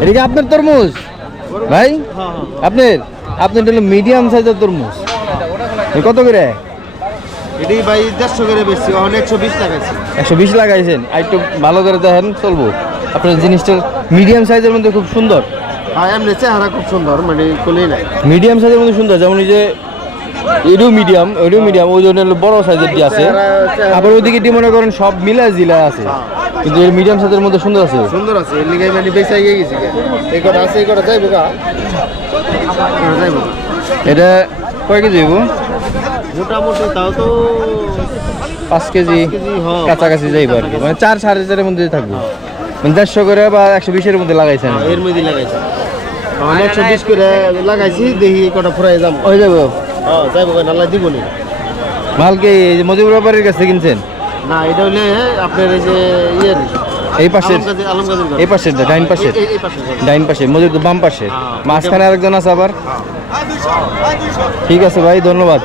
এটা কি আপনার তরমুজ ভাই? আপনার আপনার হলো মিডিয়াম সাইজের তরমুজ। কত করে? এটি ভাই 150 করে বেশি, অনেক 120 লাগাইছি। 120 লাগাইছেন, আর একটু ভালো করে দেখেন চলবো। আপনার জিনিসটা মিডিয়াম সাইজের মধ্যে খুব সুন্দর। হ্যাঁ এমনি চেহারা খুব সুন্দর, মানে কোলেই নাই। মিডিয়াম সাইজের মধ্যে সুন্দর, যেমন এই যে এটাও মিডিয়াম, ওইটাও মিডিয়াম, ওই জন্য বড় সাইজের দিয়ে আছে। আবার ওইদিকে দিয়ে মনে করেন সব মিলা জিলা আছে, কিন্তু এই মিডিয়াম সাইজের মধ্যে সুন্দর আছে। সুন্দর আছে, এর লিগে মানে বেশি গিয়ে গেছি। এই কটা আছে, এই কটা যাইবো গা, যাইবো। এটা কয় কেজি হইব? মোটামুটি তাও তো 5 কেজি কাছাকাছি যাইব আর কি, মানে 4-4.5 মধ্যে থাকবে। মানে 150 করে বা 120-এর মধ্যে লাগাইছেন? এর মধ্যে লাগাইছি, 120 করে লাগাইছি। দেখি কটা ফুরাই যাবো। হয়ে যাবো। হ্যাঁ যাইবো, নাল্লা দিব নি। মালকে এই যে মজিবুর ব্যাপারীর কাছে কিনছেন? না, এটা হইলে আপনার এই যে ইয়ের এই পাশে, আলমগাজীর এই পাশে, ডাইন পাশে, এই পাশে। ডাইন পাশে মজিবুর বাম পাশে, মাঝখানে আরেকজন আছে আবার। ঠিক আছে ভাই, ধন্যবাদ।